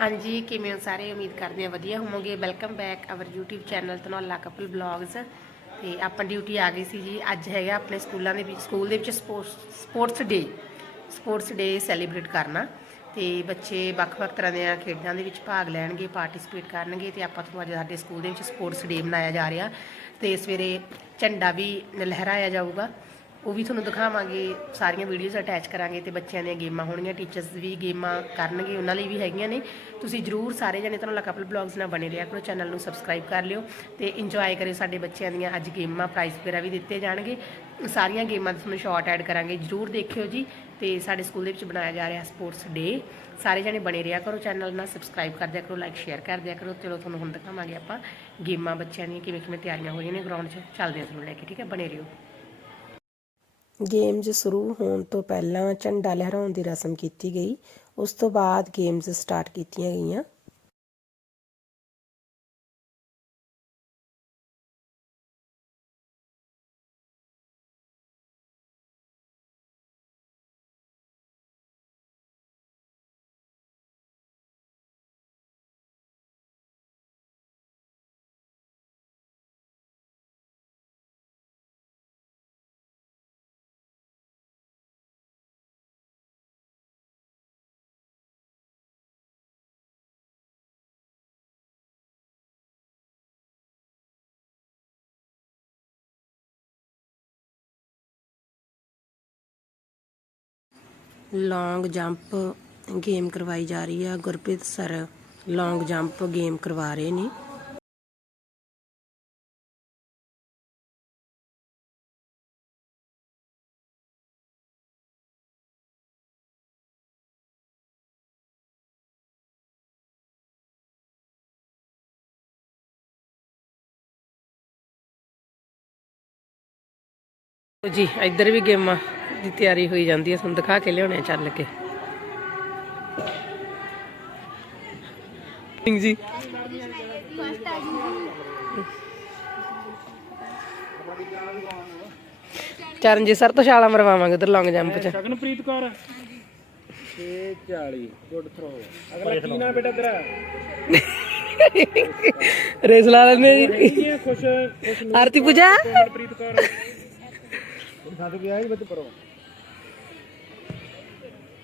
ਹਾਂਜੀ, ਕਿਵੇਂ ਹੋ ਸਾਰੇ? ਉਮੀਦ ਕਰਦੇ ਹਾਂ ਵਧੀਆ ਹੋਵੋਗੇ। Welcome back our YouTube channel Tanola couple blogs ਤੇ ਆਪਾਂ ਡਿਊਟੀ ਆ ਗਈ ਸੀ ਜੀ। ਅੱਜ ਹੈਗਾ ਆਪਣੇ ਸਕੂਲਾਂ ਦੇ ਵਿੱਚ ਸਕੂਲ ਦੇ ਵਿੱਚ sports sports day sports day celebrate ਕਰਨਾ। ਤੇ ਬੱਚੇ ਵੱਖ-ਵੱਖ ਤਰ੍ਹਾਂ ਦੀਆਂ ਖੇਡਾਂ ਦੇ ਵਿੱਚ ਭਾਗ ਲੈਣਗੇ ਪਾਰਟਿਸਿਪੇਟ ਕਰਨਗੇ। ਤੇ ਆਪਾਂ ਤੁਹਾਨੂੰ ਅੱਜ ਸਾਡੇ ਸਕੂਲ ਦੇ ਵਿੱਚ ਸਪੋਰਟਸ ਡੇ ਮਨਾਇਆ ਜਾ ਰਿਹਾ। ਤੇ ਸਵੇਰੇ ਝੰਡਾ ਵੀ ਲਹਿਰਾਇਆ ਜਾਊਗਾ। ਉਹ ਵੀ ਤੁਹਾਨੂੰ ਦਿਖਾਵਾਂਗੇ, ਸਾਰੀਆਂ ਵੀਡੀਓਜ਼ ਅਟੈਚ ਕਰਾਂਗੇ ਤੇ ਬੱਚਿਆਂ ਦੀਆਂ ਗੇਮਾਂ ਹੋਣਗੀਆਂ ਟੀਚਰਸ ਵੀ ਗੇਮਾਂ ਕਰਨਗੇ, ਉਹਨਾਂ ਲਈ ਵੀ ਹੈਗੀਆਂ ਨੇ। ਤੁਸੀਂ ਜਰੂਰ ਸਾਰੇ ਜਣੇ ਤੁਹਾਨੂੰ ਕਪਲ ਬਲੌਗਸ ਨਾਲ ਬਣੇ ਰਿਹਾ ਕਰੋ ਚੈਨਲ ਨੂੰ ਸਬਸਕ੍ਰਾਈਬ ਕਰ ਲਿਓ ਤੇ ਇੰਜੋਏ ਕਰਿਓ ਸਾਡੇ ਬੱਚਿਆਂ ਦੀਆਂ ਅੱਜ ਗੇਮਾਂ ਪ੍ਰਾਈਜ਼ ਵਗੈਰਾ ਵੀ ਦਿੱਤੇ ਜਾਣਗੇ। ਸਾਰੀਆਂ ਗੇਮਾਂ ਦੇ ਤੁਹਾਨੂੰ ਸ਼ਾਰਟ ਐਡ ਕਰਾਂਗੇ, ਜਰੂਰ ਦੇਖਿਓ ਜੀ ਤੇ ਸਾਡੇ ਸਕੂਲ ਦੇ ਵਿੱਚ ਬਣਾਇਆ ਜਾ ਰਿਹਾ ਸਪੋਰਟਸ ਡੇ ਸਾਰੇ ਜਣੇ ਬਣੇ ਰਿਹਾ ਕਰੋ ਚੈਨਲ ਨਾਲ ਸਬਸਕ੍ਰਾਈਬ ਕਰ ਦਿਆ ਕਰੋ ਲਾਈਕ ਸ਼ੇਅਰ ਕਰ ਦਿਆ ਕਰੋ। ਚਲੋ, ਤੁਹਾਨੂੰ ਹੁਣ ਦਿਖਾਵਾਂਗੇ ਆਪਾਂ ਗੇਮਾਂ ਬੱਚਿਆਂ ਦੀਆਂ ਕਿਵੇਂ ਕਿਵੇਂ ਤਿਆਰੀਆਂ ਹੋ ਰਹੀਆਂ ਨੇ ਗਰਾਊਂਡ 'ਚ। ਚੱਲਦੇ ਹਾਂ ਤੁਹਾਨੂੰ ਲੈ ਕੇ, ਠੀਕ ਹੈ? ਬਣੇ ਰਹੋ। ਗੇਮਜ਼ ਸ਼ੁਰੂ ਹੋਣ ਤੋਂ ਪਹਿਲਾਂ ਝੰਡਾ ਲਹਿਰਾਉਣ ਦੀ ਰਸਮ ਕੀਤੀ ਗਈ। ਉਸ ਤੋਂ ਬਾਅਦ ਗੇਮਜ਼ ਸਟਾਰਟ ਕੀਤੀਆਂ ਗਈਆਂ। ਲੌਂਗ ਜੰਪ ਗੇਮ ਕਰਵਾਈ ਜਾ ਰਹੀ ਆ Gurpreet sir long jump game ਕਰਵਾ ਰਹੇ ਨੇ ਜੀ ਇੱਧਰ ਵੀ ਗੇਮਾਂ ਦੀ ਤਿਆਰੀ ਹੋਈ ਜਾਂਦੀ ਹੈ। ਤੁਹਾਨੂੰ ਦਿਖਾ ਕੇ ਲਿਆਉਣੇ ਚੱਲ ਕੇ। ਸਿੰਘ ਜੀ। ਚਰਨਜੀਤ ਸਰ ਤੋਂ ਛਾਲਾ ਮਰਵਾਵਾਂਗੇ ਉਧਰ ਲੌਂਗ ਜੰਪ ਚ। ਸ਼ਗਨਪ੍ਰੀਤ ਕੌਰ। 640 ਗੁੱਡ ਥਰੋ ਅਗਲਾ ਕੀ ਨਾਮ ਬੇਟਾ ਤੇਰਾ? ਰੇਸ ਲਾ ਲੈਂਦੇ ਜੀ। ਖੁਸ਼ ਆਰਤੀ ਪੂਜਾ। ਸ਼ਗਨਪ੍ਰੀਤ ਕੌਰ। ਸਾਡੇ ਗਿਆ ਹੀ ਬੱਤ ਪਰੋ।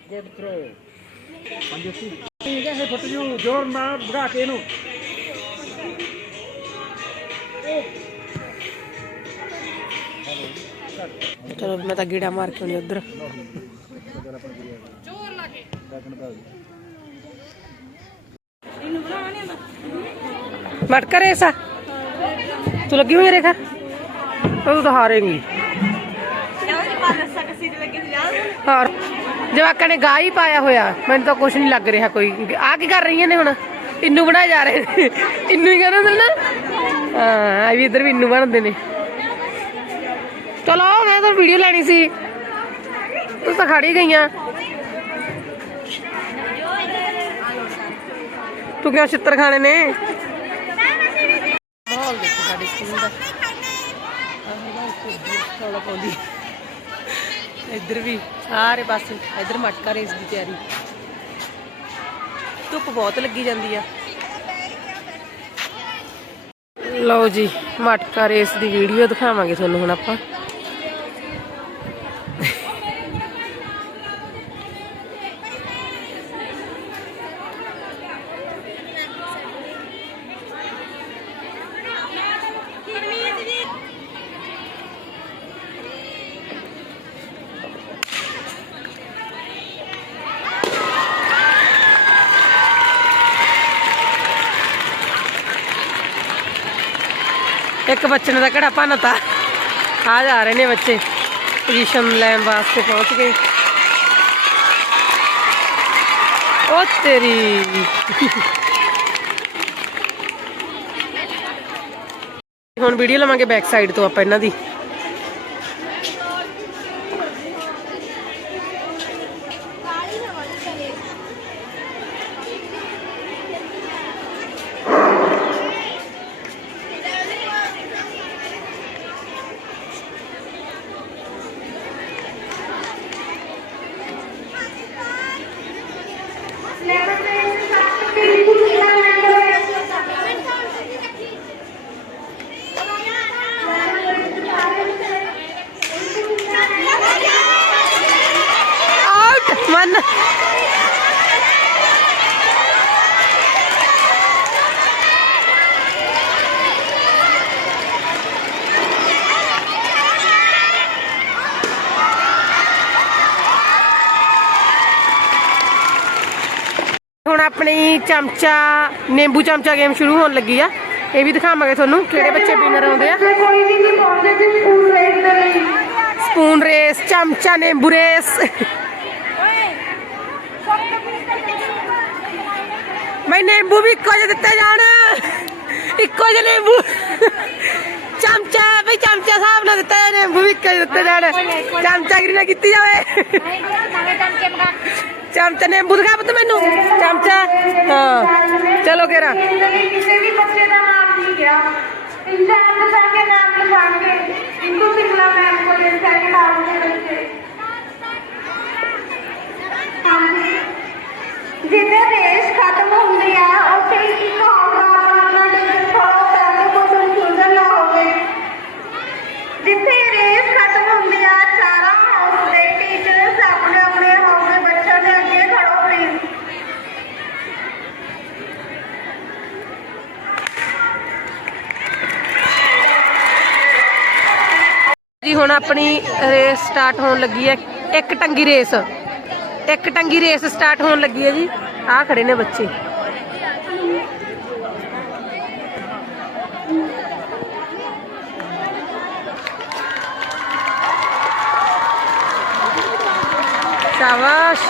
ਗੁੱਡ ਥਰੋ ਹਾਂਜੀ ਅਸੀਂ ਠੀਕ ਹੈ ਇਹ ਫੁੱਟ ਜੂ ਜ਼ੋਰ ਨਾਲ ਭਗਾ ਕੇ ਇਹਨੂੰ ਚਲੋ ਮੈਂ ਤਾਂ ਗੀੜਾ ਮਾਰ ਕੇ ਆਉਣੀ ਉਧਰ ਮਟਕਾ ਰੇਸਾ ਤੂੰ ਲੱਗੀ ਹੋਈ ਰੇਖਾ ਤੂੰ ਤਾਂ ਹਾਰੇਂਗੀ ਹਾਂ ਜਵਾਕਾਂ ਨੇ ਗਾ ਹੀ ਪਾਇਆ ਹੋਇਆ। ਮੈਨੂੰ ਤਾਂ ਕੁਝ ਨਹੀਂ ਲੱਗ ਰਿਹਾ ਕੋਈ। ਆ ਕੀ ਕਰ ਰਹੀਆਂ ਨੇ ਹੁਣ? ਇੰਨੂ ਬਣਾਏ ਜਾ ਰਹੇ ਨੇ। ਇੰਨੂ ਹੀ ਕਹਿੰਦੇ ਹੁੰਦੇ ਨਾ ਹਾਂ ਵੀ ਇੱਧਰ ਵੀ ਇੰਨੂ ਬਣਦੇ ਨੇ। ਚਲੋ, ਮੈਂ ਤਾਂ ਵੀਡੀਓ ਲੈਣੀ ਸੀ। ਤੂੰ ਤਾਂ ਖੜੀ ਗਈਆਂ। ਤੂੰ ਕਿਉਂ ਛਿੱਤਰ ਖਾਣੇ ਨੇ? ਮਾਹੌਲ ਦੇਖੋ ਸਾਡੇ ਸਕੂਲ ਦਾ। ਥੋੜਾ ਪਾਉਂਦੀ। ਇੱਧਰ ਵੀ ਸਾਰੇ ਪਾਸੇ, ਇੱਧਰ ਮਟਕਾ ਰੇਸ ਦੀ ਤਿਆਰੀ। ਧੁੱਪ ਬਹੁਤ ਲੱਗੀ ਜਾਂਦੀ ਆ। ਲਓ ਜੀ, ਮਟਕਾ ਰੇਸ ਦੀ ਵੀਡੀਓ ਦਿਖਾਵਾਂਗੇ ਤੁਹਾਨੂੰ ਹੁਣ ਆਪਾਂ। ਇੱਕ ਬੱਚੇ ਨੇ ਤਾਂ ਘੜਾ ਭੰਨਤਾ। ਆ ਜਾ ਰਹੇ ਨੇ ਬੱਚੇ। ਪੋਜੀਸ਼ਨ ਲੈਣ ਵਾਸਤੇ ਪਹੁੰਚ ਗਏ। ਉਹ ਤੇਰੀ। ਹੁਣ ਵੀਡੀਓ ਲਵਾਂਗੇ ਬੈਕ ਸਾਈਡ ਤੋਂ ਆਪਾਂ ਇਹਨਾਂ ਦੀ। ਚਮਚਾ ਨਿੰਬੂ ਚਮਚਾ ਗੇਮ ਸ਼ੁਰੂ ਹੋਣ ਲੱਗੀ ਆ। ਇਹ ਵੀ ਦਿਖਾਵਾਂਗੇ ਤੁਹਾਨੂੰ ਕਿਹੜੇ ਬੱਚੇ ਵਿਨਰ ਆਉਂਦੇ ਆ। ਸਪੂਨ ਰੇਸ ਚਮਚਾ ਨਿੰਬੂ ਰੇਸ ਮੈਂ ਨਿੰਬੂ ਵੀ ਇੱਕੋ ਜਿਹੇ ਦਿੱਤੇ ਜਾਣ। ਇੱਕੋ ਜਿਹੇ ਨਿੰਬੂ। ਚਮਚਾ ਬਈ ਚਮਚਾ ਹਿਸਾਬ ਨਾਲ ਦਿੱਤਾ ਜਾਣ, ਨਿੰਬੂ ਵੀ ਇੱਕੋ ਜਿਹੇ ਦਿੱਤੇ ਜਾਣ। ਚਮਚਾਗਿਰੀ ਨਾ ਕੀਤੀ ਜਾਵੇ? ਚਮਚਾ ਨਿੰਬੂ ਦਿਖਾ ਪੁੱਤ ਮੈਨੂੰ? ਚਮਚਾ? ਹਾਂ। ਚਲੋ ਕੇਰਾ ਜ਼ਿੰਦਗੀ ਕਿਸੇ ਵੀ ਬੱਚੇ ਦਾ ਨਾਮ ਨਹੀਂ ਗਿਆ ਇੰਚਾਰਜ ਸਰ ਕੇ ਨਾਮ ਲਿਖਾਣਗੇ ਇੰਦੂ ਸਿੰਗਲਾ ਮੈਮ ਕੋਲ ਸੈਕਿੰਡ ਆਉਣ ਦੇ ਬੱਚੇ ਹਾਂਜੀ ਜਿੱਦੇ ਰੇਸ ਖਤਮ ਹੁੰਦੀ ਆ, ਉੱਥੇ ਹੀ ਇੱਕ ਹੋਊਗਾ ਆਪਣਾ ਆਪਣਾ ਡਿਸਟੈਂਸ ਫੋਲੋ ਕਰਾਂਗੇ ਕੋਈ ਕਨਫਿਊਜ਼ਨ ਨਾ ਹੋਵੇ ਜਿੱਥੇ ਰੇਸ ਖਤਮ ਹੁੰਦੀ ਆ ਚਾਰਾਂ ਹਾਊਸ ਦੇ ਟੀਚਰਸ ਆਪਣੇ ਆਪਣੇ ਹਾਊਸ ਦੇ ਬੱਚਿਆਂ ਦੇ ਅੱਗੇ ਖੜੋ ਪਲੀਜ਼ ਜੀ ਹੁਣ ਆਪਣੀ ਰੇਸ ਸਟਾਰਟ ਹੋਣ ਲੱਗੀ ਹੈ। ਇੱਕ ਟੰਗੀ ਰੇਸ। ਇੱਕ ਟੰਗੀ ਰੇਸ ਸਟਾਰਟ ਹੋਣ ਲੱਗੀ ਹੈ ਜੀ। ਆਹ ਖੜੇ ਨੇ ਬੱਚੇ। ਸ਼ਾਬਾਸ਼।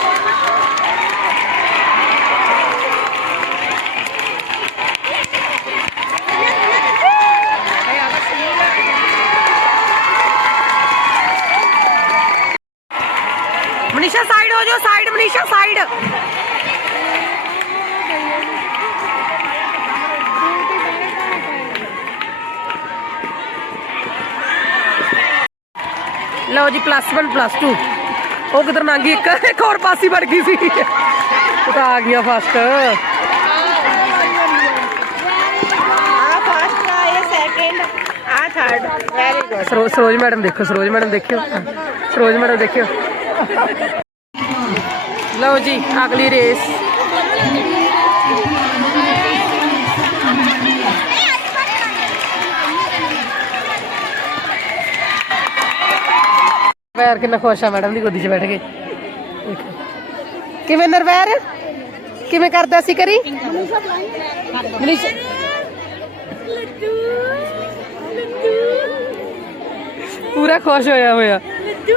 ਮਨੀਸ਼ਾ ਸਾਈਡ ਹੋ ਜਾਓ ਸਾਈਡ ਮਨੀਸ਼ਾ ਸਾਈਡ ਲਓ ਜੀ ਪਲੱਸ 1 ਪਲੱਸ 2 ਉਹ ਕਿਧਰ ਨਾਂਗੀ ਇੱਕ ਇੱਕ ਹੋਰ ਪਾਸੀ ਵੜ ਗਈ ਸੀ ਉਹ ਤਾਂ ਆ ਗਿਆ ਫਸਟ ਆ ਫਸਟ ਆ ਇਹ ਸੈਕਿੰਡ ਆ ਥਰਡ ਵੈਰੀ ਗੁੱਡ ਸਰੋ ਸਰੋਜ ਮੈਡਮ ਦੇਖੋ ਸਰੋਜ ਮੈਡਮ ਦੇਖਿਓ ਸਰੋਜ ਮੈਡਮ ਦੇਖਿਓ ਲਓ ਜੀ ਅਗਲੀ ਰੇਸ। ਵੈਰ ਕਿੰਨਾ ਖੁਸ਼ ਆ ਮੈਡਮ ਦੀ ਗੋਦੀ 'ਚ ਬੈਠ ਕੇ। ਕਿਵੇਂ ਨਰਵੈਰ? ਕਿਵੇਂ ਕਰਦਾ ਸੀ ਕਰੀ? ਮਨੀਸ਼ਾ। ਪੂਰਾ ਖੁਸ਼ ਹੋਇਆ ਹੋਇਆ। ਲੱਡੂ?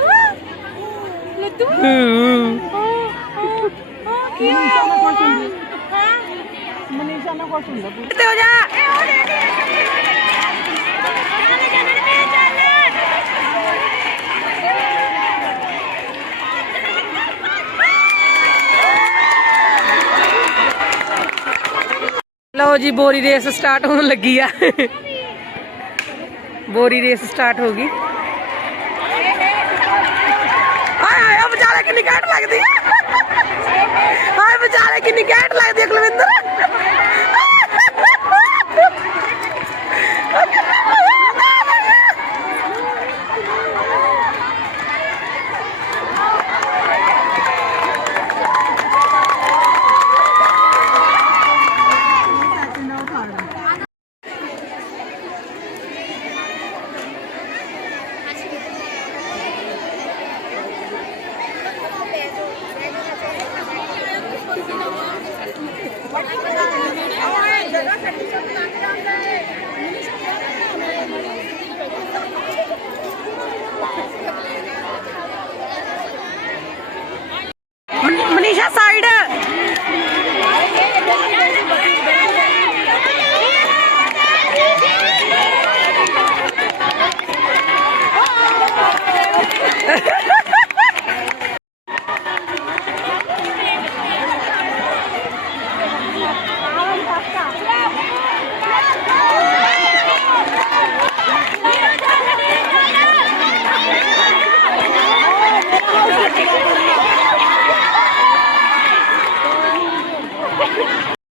ਲੱਡੂ ਹੂੰ। ਕੀ ਮਨੀਸ਼ਾ ਨਾਲ ਕੁਝ ਹੁੰਦਾ ਮਨੀਸ਼ਾ ਨਾਲ ਕੁਝ ਹੁੰਦਾ ਤੇ ਹੋ ਜਾ ਲਓ ਜੀ ਬੋਰੀ ਰੇਸ ਸਟਾਰਟ ਹੋਣ ਲੱਗੀ ਆ ਬੋਰੀ ਰੇਸ ਸਟਾਰਟ ਹੋ ਗਈ ਹਾਏ ਹਾਏ ਉਹ ਵਿਚਾਰੇ ਕਿੰਨੀ ਘੈਂਟ ਲੱਗਦੀ ਆ ਹਾਏ ਵਿਚਾਰੇ ਕਿੰਨੀ ਘੈਂਟ ਲੱਗਦੀ ਆ ਕੁਲਵਿੰਦਰ। ਮਨ- ਮਨੀਸ਼ਾ ਸਾਈਡ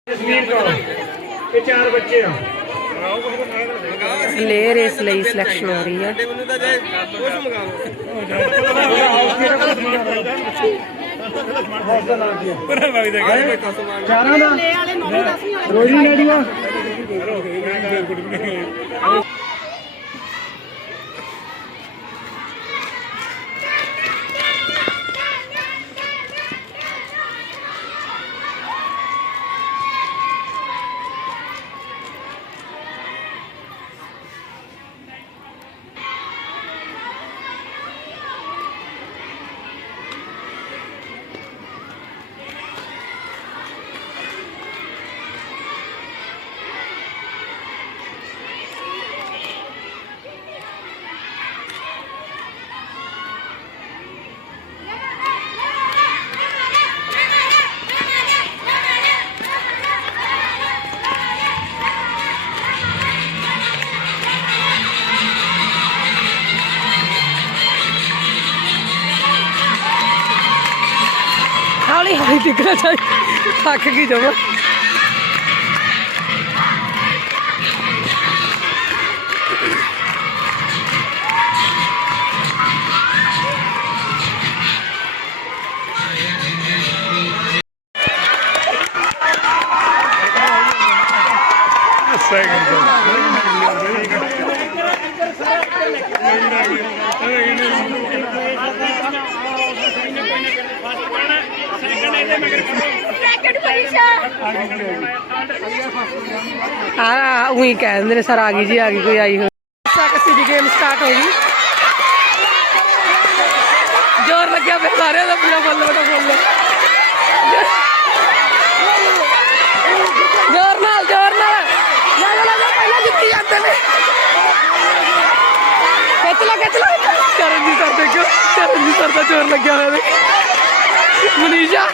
ਜਸਮੀਨ ਕੌਰ ਇਹ ਚਾਰ ਬੱਚੇ ਆ ਲੈ ਰੇਸ ਲਈ ਸਿਲੈਕਸ਼ਨ ਹੋ ਰਹੀ ਹੈ। ਚਾਰਾਂ ਦਾ। ਰੋਜੀ ਲੈਡੀਆਂ রাখে কি যাব ਆ ਉਹੀ ਕਹਿ ਦਿੰਦੇ ਨੇ, ਸਰ, ਆ ਗਈ ਜੀ, ਆ ਗਈ, ਕੋਈ ਆਈ ਹੋ ਕੱਸੀ ਦੀ ਗੇਮ ਸਟਾਰਟ ਹੋ ਗਈ। ਜ਼ੋਰ ਲੱਗਿਆ ਪਿਆ, ਸਾਰਿਆਂ ਦਾ ਪੂਰਾ ਫੁੱਲ ਬਟਾ ਫੁੱਲ। ਜ਼ੋਰ ਨਾਲ ਜ਼ੋਰ ਨਾਲ। ਲੈ ਲੈ ਲੈ ਪਹਿਲਾਂ ਜਿੱਤੀ ਜਾਂਦੇ ਨੇ। ਖਿੱਚ ਲੋ ਖਿੱਚ ਲੋ। ਚਰਨਜੀਤ ਸਰ ਦੇਖੋ ਚਰਨਜੀਤ ਸਰ ਦਾ ਜ਼ੋਰ ਲੱਗਿਆ ਹੋਇਆ ਨੇ ਮਨੀਸ਼ਾ।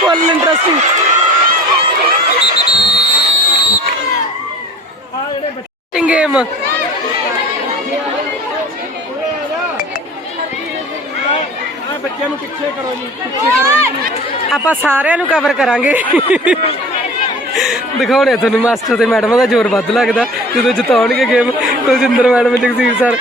ਫੁੱਲ ਇੰਟਰਸਟਿੰਗ ਗੇਮ ਆਪਾਂ ਸਾਰਿਆਂ ਨੂੰ ਕਵਰ ਕਰਾਂਗੇ। ਦਿਖਾਉਣੇ ਤੁਹਾਨੂੰ ਮਾਸਟਰ ਤੇ ਮੈਡਮਾਂ ਦਾ ਜ਼ੋਰ ਵੱਧ ਲੱਗਦਾ। ਜਦੋਂ ਜਿਤਾਉਣਗੇ game Kuljinder madam Jagsir sir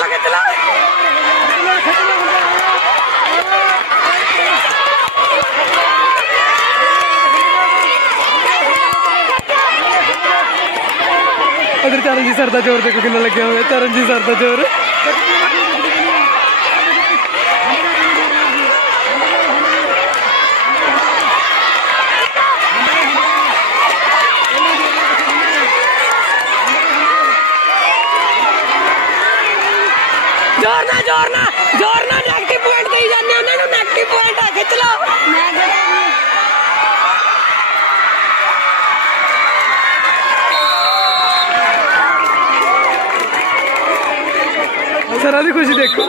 ਚਲੋ ਚਲੋ ਖਿੱਚ ਲਓ ਖਿੱਚ ਲਓ ਉਧਰ ਚਰਨਜੀਤ ਸਰ ਦਾ ਜ਼ੋਰ ਦੇਖੋ ਕਿੰਨਾ ਲੱਗਿਆ ਜ਼ੋਰ ਨਾਲ ਜ਼ੋਰ ਨਾਲ ਜ਼ੋਰ ਨਾਲ ਨੈਗੇਟਿਵ ਪੁਆਇੰਟ ਦੇਈ ਜਾਂਦੇ ਉਹਨਾਂ ਨੂੰ ਨੈਗੇਟਿਵ ਪੁਆਇੰਟ ਆ, ਖਿੱਚ ਲਓ। ਸਰਾਂ ਦੀ ਖੁਸ਼ੀ ਦੇਖੋ।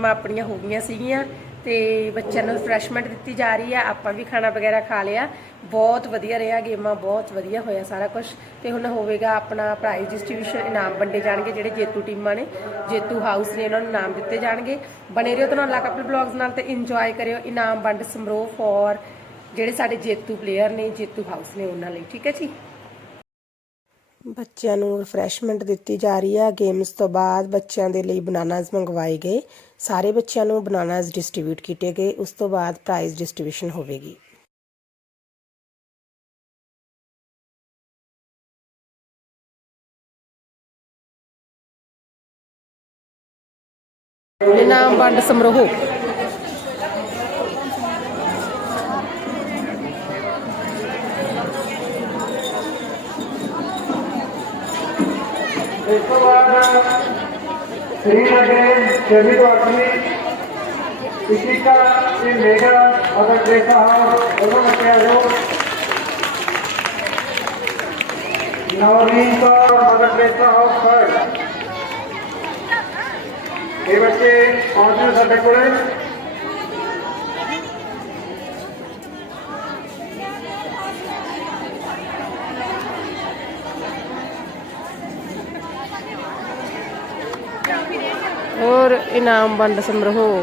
ਜੀ ਗੇਮਾਂ ਆਪਣੀਆਂ ਹੋ ਗਈਆਂ ਸੀਗੀਆਂ ਤੇ ਬੱਚਿਆਂ ਨੂੰ ਰਿਫਰੈਸ਼ਮੈਂਟ ਦਿੱਤੀ ਜਾ ਰਹੀ ਆ, ਆਪਾਂ ਵੀ ਖਾਣਾ ਵਗੈਰਾ ਖਾ ਲਿਆ। ਬਹੁਤ ਵਧੀਆ ਰਿਹਾ, ਗੇਮਾਂ ਬਹੁਤ ਵਧੀਆ ਹੋਇਆ ਸਾਰਾ ਕੁਝ ਤੇ ਹੁਣ ਹੋਵੇਗਾ ਆਪਣਾ ਪ੍ਰਾਈਜ਼ ਡਿਸਟ੍ਰੀਬਿਊਸ਼ਨ ਇਨਾਮ ਵੰਡੇ ਜਾਣਗੇ, ਜਿਹੜੇ ਜੇਤੂ ਟੀਮਾਂ ਨੇ, ਜੇਤੂ ਹਾਊਸ ਨੇ ਉਹਨਾਂ ਨੂੰ ਇਨਾਮ ਦਿੱਤੇ ਜਾਣਗੇ। ਬਣੇ ਰਹੋ ਤੁਹਾਨੂੰ ਕਪਲ ਬਲੌਗਸ ਨਾਲ ਤੇ ਇੰਜੋਏ ਕਰਿਓ। ਇਨਾਮ ਵੰਡ ਸਮਰੋਹ ਫॉर ਜਿਹੜੇ ਸਾਡੇ ਜੇਤੂ ਪਲੇਅਰ ਨੇ, ਜੇਤੂ ਹਾਊਸ ਨੇ ਉਹਨਾਂ ਲਈ, ਠੀਕ ਹੈ ਜੀ? ਬੱਚਿਆਂ ਨੂੰ ਰਿਫਰੈਸ਼ਮੈਂਟ ਦਿੱਤੀ ਜਾ ਰਹੀ ਹੈ ਗੇਮਸ ਤੋਂ ਬਾਅਦ ਬੱਚਿਆਂ ਦੇ ਲਈ ਬਨਾਨਾਸ ਮੰਗਵਾਏ ਗਏ। ਸਾਰੇ ਬੱਚਿਆਂ ਨੂੰ ਬਨਾਨਾਸ ਡਿਸਟ੍ਰੀਬਿਊਟ ਕੀਤੇ ਗਏ ਉਸ ਤੋਂ ਬਾਅਦ ਪ੍ਰਾਈਜ਼ ਡਿਸਟ੍ਰੀਬਿਊਸ਼ਨ ਹੋਵੇਗੀ ਇਨਾਮ ਵੰਡ ਸਮਾਰੋਹ ਇਸ ਤੋਂ ਬਾਅਦ ਸ੍ਰੀ ਨਗਰ ਸ਼ਮੀ ਵਾਸੀ ਇਸ਼ਿਕਾ ਤੇ ਮੇਗਾ ਅਗਰ ਦੇਖਾ ਹਾਂ ਉਹਨਾਂ ਨੇ ਕਿਹਾ ਜੋ ਨਵਰੀਨ ਦਾ ਮਦਦ ਦੇਖਾ ਹਾਂ ਸਰ ਇਹ ਬੱਚੇ ਪਹੁੰਚੇ ਸਾਡੇ ਕੋਲੇ ਹੋਰ ਇਨਾਮ ਵੰਡ ਸਮਾਰੋਹ